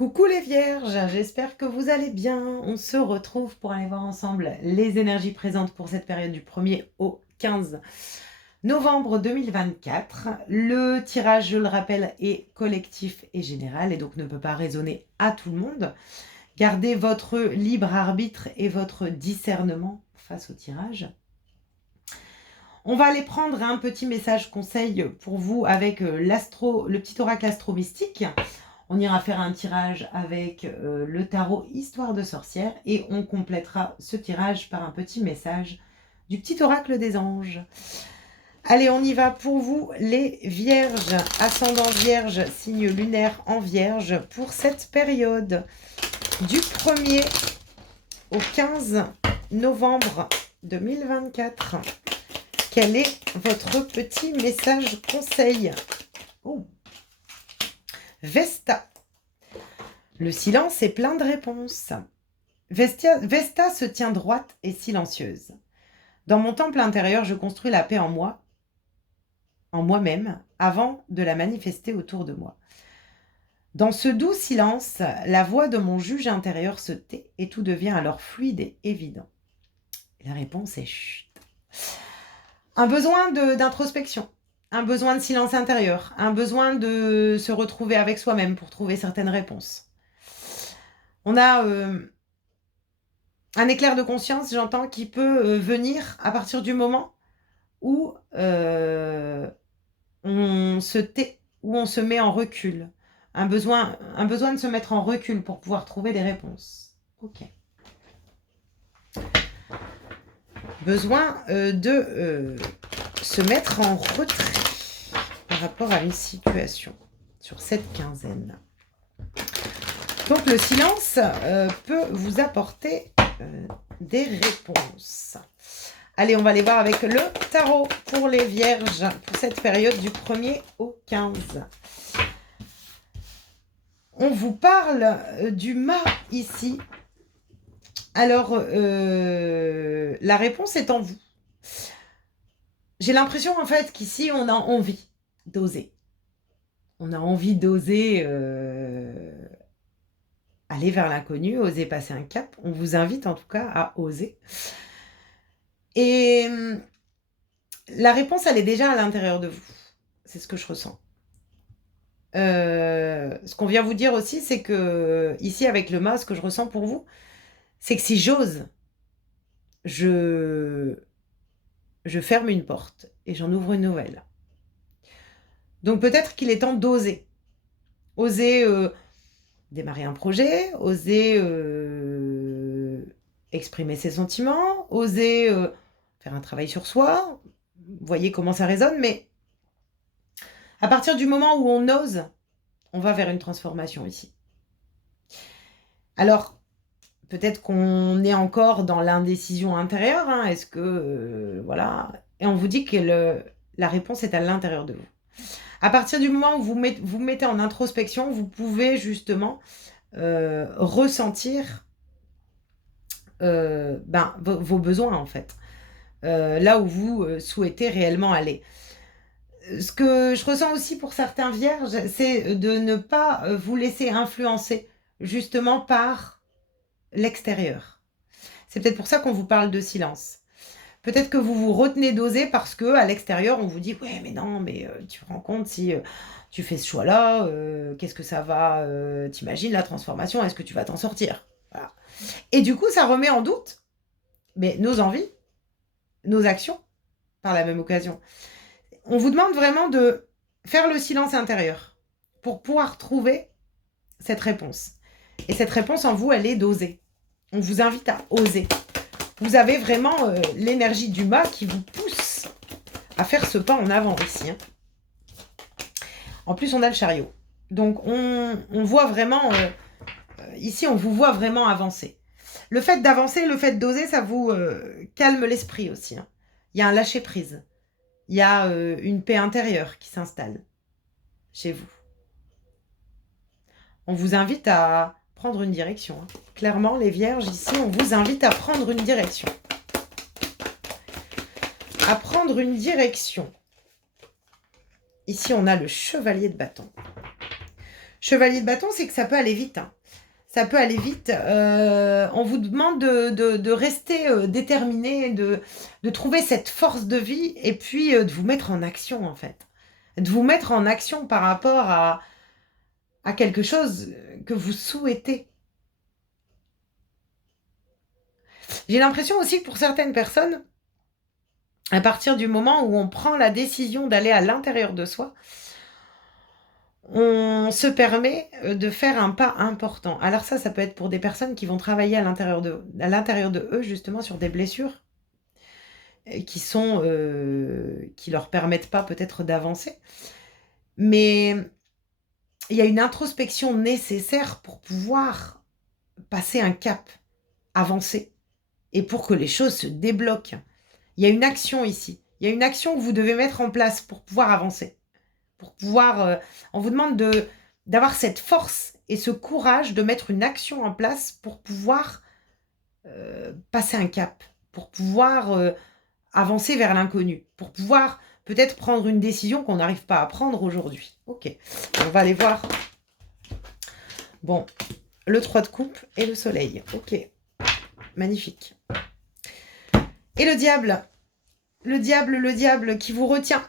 Coucou les vierges, j'espère que vous allez bien. On se retrouve pour aller voir ensemble les énergies présentes pour cette période du 1er au 15 novembre 2024. Le tirage, je le rappelle, est collectif et général et donc ne peut pas résonner à tout le monde. Gardez votre libre arbitre et votre discernement face au tirage. On va aller prendre un petit message conseil pour vous avec le petit oracle astro-mystique. On ira faire un tirage avec le tarot Histoire de sorcière et on complétera ce tirage par un petit message du petit oracle des anges. Allez, on y va pour vous les vierges, ascendant vierge, signe lunaire en vierge pour cette période du 1er au 15 novembre 2024. Quel est votre petit message conseil? Vesta. Le silence est plein de réponses. Vesta se tient droite et silencieuse. Dans mon temple intérieur, je construis la paix en moi, en moi-même, avant de la manifester autour de moi. Dans ce doux silence, la voix de mon juge intérieur se tait et tout devient alors fluide et évident. La réponse est chut. Un besoin d'introspection. Un besoin de silence intérieur, un besoin de se retrouver avec soi-même pour trouver certaines réponses. On a un éclair de conscience, j'entends, qui peut venir à partir du moment où on se tait, où on se met en recul. Un besoin de se mettre en recul pour pouvoir trouver des réponses. Ok. Besoin de se mettre en retrait par rapport à une situation sur cette quinzaine. Donc le silence peut vous apporter des réponses. Allez, on va aller voir avec le tarot pour les vierges pour cette période du 1er au 15. On vous parle du mât ici. Alors, la réponse est en vous. J'ai l'impression en fait qu'ici, on a envie d'oser. On a envie d'oser aller vers l'inconnu, oser passer un cap. On vous invite en tout cas à oser. Et la réponse, elle est déjà à l'intérieur de vous. C'est ce que je ressens. Ce qu'on vient vous dire aussi, c'est que ici, avec le mât, ce que je ressens pour vous, c'est que si j'ose, je ferme une porte et j'en ouvre une nouvelle. Donc peut-être qu'il est temps d'oser. Oser démarrer un projet, oser exprimer ses sentiments, oser faire un travail sur soi. Vous voyez comment ça résonne, mais à partir du moment où on ose, on va vers une transformation ici. Alors, peut-être qu'on est encore dans l'indécision intérieure. Hein. Est-ce que... voilà. Et on vous dit que la réponse est à l'intérieur de vous. À partir du moment où vous mettez en introspection, vous pouvez justement ressentir vos besoins, en fait. Là où vous souhaitez réellement aller. Ce que je ressens aussi pour certains vierges, c'est de ne pas vous laisser influencer justement par l'extérieur. C'est peut-être pour ça qu'on vous parle de silence. Peut-être que vous vous retenez d'oser parce que à l'extérieur, on vous dit « Ouais, mais non, mais tu te rends compte si tu fais ce choix-là, qu'est-ce que ça va t'imagines la transformation, est-ce que tu vas t'en sortir ?» Voilà. Et du coup, ça remet en doute mais nos envies, nos actions, par la même occasion. On vous demande vraiment de faire le silence intérieur pour pouvoir trouver cette réponse. Et cette réponse en vous, elle est d'oser. On vous invite à oser. Vous avez vraiment l'énergie du mât qui vous pousse à faire ce pas en avant ici. Hein. En plus, on a le chariot. Donc, on voit vraiment... ici, on vous voit vraiment avancer. Le fait d'avancer, le fait d'oser, ça vous calme l'esprit aussi. Hein. Il y a un lâcher-prise. Il y a une paix intérieure qui s'installe chez vous. On vous invite à prendre une direction. Hein. Clairement, les vierges, ici, on vous invite à prendre une direction. À prendre une direction. Ici, on a le chevalier de bâton. Chevalier de bâton, c'est que ça peut aller vite, hein. Ça peut aller vite. On vous demande de rester déterminé, de trouver cette force de vie et puis de vous mettre en action, en fait. De vous mettre en action par rapport à quelque chose que vous souhaitez. J'ai l'impression aussi que pour certaines personnes, à partir du moment où on prend la décision d'aller à l'intérieur de soi, on se permet de faire un pas important. Alors ça peut être pour des personnes qui vont travailler à l'intérieur de eux, justement, sur des blessures qui leur permettent pas peut-être d'avancer. Mais il y a une introspection nécessaire pour pouvoir passer un cap, avancer, et pour que les choses se débloquent. Il y a une action ici. Il y a une action que vous devez mettre en place pour pouvoir avancer. Pour pouvoir, on vous demande d'avoir cette force et ce courage de mettre une action en place pour pouvoir passer un cap, pour pouvoir avancer vers l'inconnu, pour pouvoir peut-être prendre une décision qu'on n'arrive pas à prendre aujourd'hui. Ok, on va aller voir. Bon, le 3 de coupe et le soleil. Ok, magnifique. Et le diable qui vous retient.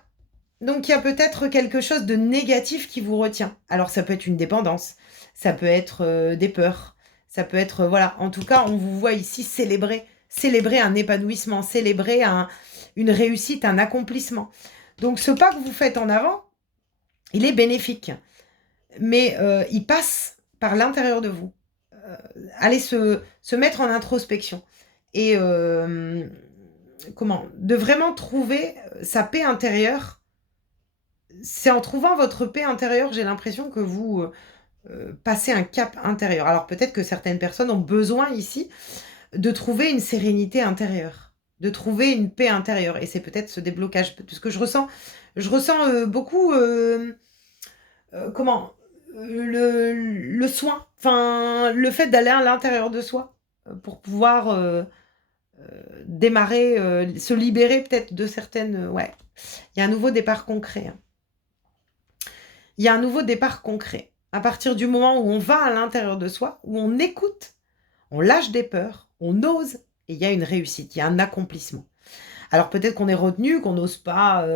Donc, il y a peut-être quelque chose de négatif qui vous retient. Alors, ça peut être une dépendance, ça peut être des peurs, ça peut être, voilà. En tout cas, on vous voit ici célébrer un épanouissement, célébrer une réussite, un accomplissement. Donc, ce pas que vous faites en avant, il est bénéfique. Mais il passe par l'intérieur de vous. Allez se mettre en introspection. Et de vraiment trouver sa paix intérieure. C'est en trouvant votre paix intérieure, j'ai l'impression que vous passez un cap intérieur. Alors peut-être que certaines personnes ont besoin ici de trouver une sérénité intérieure, de trouver une paix intérieure. Et c'est peut-être ce déblocage. Parce que je ressens beaucoup le soin, enfin le fait d'aller à l'intérieur de soi pour pouvoir démarrer, se libérer peut-être de certaines... ouais, il y a un nouveau départ concret. Hein. Il y a un nouveau départ concret. À partir du moment où on va à l'intérieur de soi, où on écoute, on lâche des peurs, on ose, et il y a une réussite, il y a un accomplissement. Alors peut-être qu'on est retenu, qu'on n'ose pas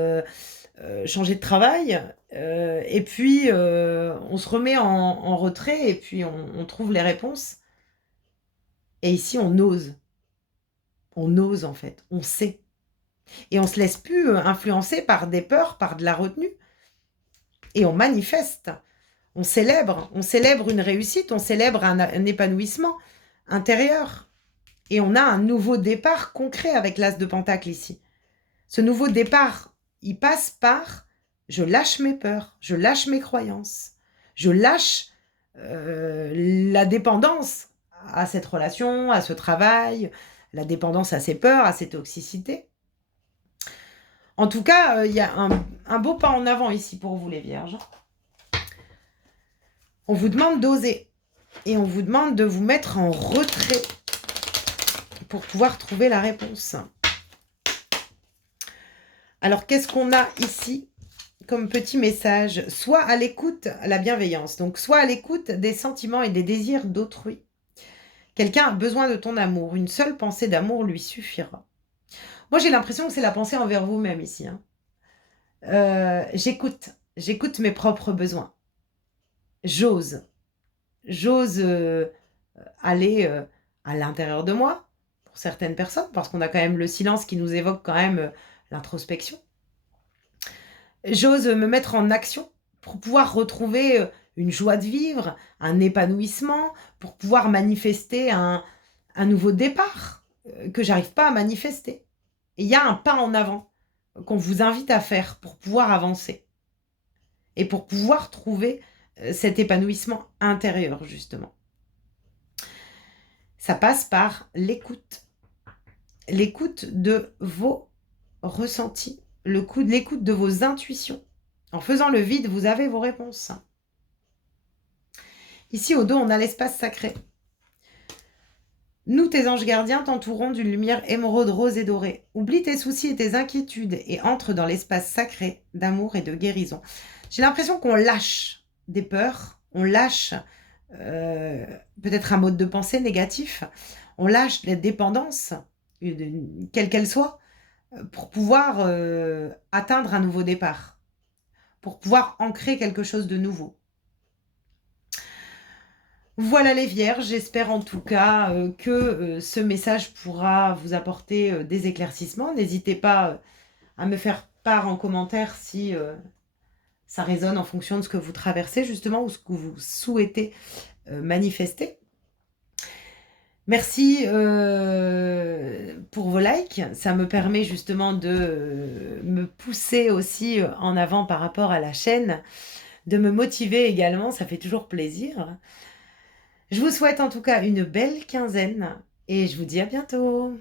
changer de travail, et puis on se remet en retrait, et puis on trouve les réponses. Et ici, on ose. On ose en fait, on sait. Et on se laisse plus influencer par des peurs, par de la retenue. Et on manifeste. On célèbre une réussite, on célèbre un épanouissement intérieur. Et on a un nouveau départ concret avec l'As de Pentacle ici. Ce nouveau départ, il passe par je lâche mes peurs, je lâche mes croyances, je lâche la dépendance à cette relation, à ce travail, la dépendance à ces peurs, à ces toxicités. En tout cas, il y a un beau pas en avant ici pour vous les Vierges. On vous demande d'oser et on vous demande de vous mettre en retrait pour pouvoir trouver la réponse. Alors, qu'est-ce qu'on a ici comme petit message? Sois à l'écoute, la bienveillance. Donc, sois à l'écoute des sentiments et des désirs d'autrui. Quelqu'un a besoin de ton amour. Une seule pensée d'amour lui suffira. Moi, j'ai l'impression que c'est la pensée envers vous-même ici. Hein. J'écoute mes propres besoins. J'ose aller à l'intérieur de moi, pour certaines personnes, parce qu'on a quand même le silence qui nous évoque quand même l'introspection. J'ose me mettre en action pour pouvoir retrouver une joie de vivre, un épanouissement, pour pouvoir manifester un nouveau départ que j'arrive pas à manifester. Et il y a un pas en avant qu'on vous invite à faire pour pouvoir avancer et pour pouvoir trouver cet épanouissement intérieur, justement. Ça passe par l'écoute. L'écoute de vos ressentis, l'écoute de vos intuitions. En faisant le vide, vous avez vos réponses. Ici, au dos, on a l'espace sacré. Nous, tes anges gardiens, t'entourons d'une lumière émeraude, rose et dorée. Oublie tes soucis et tes inquiétudes et entre dans l'espace sacré d'amour et de guérison. J'ai l'impression qu'on lâche des peurs, on lâche peut-être un mode de pensée négatif, on lâche la dépendance, quelle qu'elle soit, pour pouvoir atteindre un nouveau départ, pour pouvoir ancrer quelque chose de nouveau. Voilà les vierges, j'espère en tout cas que ce message pourra vous apporter des éclaircissements. N'hésitez pas à me faire part en commentaire si ça résonne en fonction de ce que vous traversez justement ou ce que vous souhaitez manifester. Merci pour vos likes, ça me permet justement de me pousser aussi en avant par rapport à la chaîne, de me motiver également, ça fait toujours plaisir. Je vous souhaite en tout cas une belle quinzaine et je vous dis à bientôt.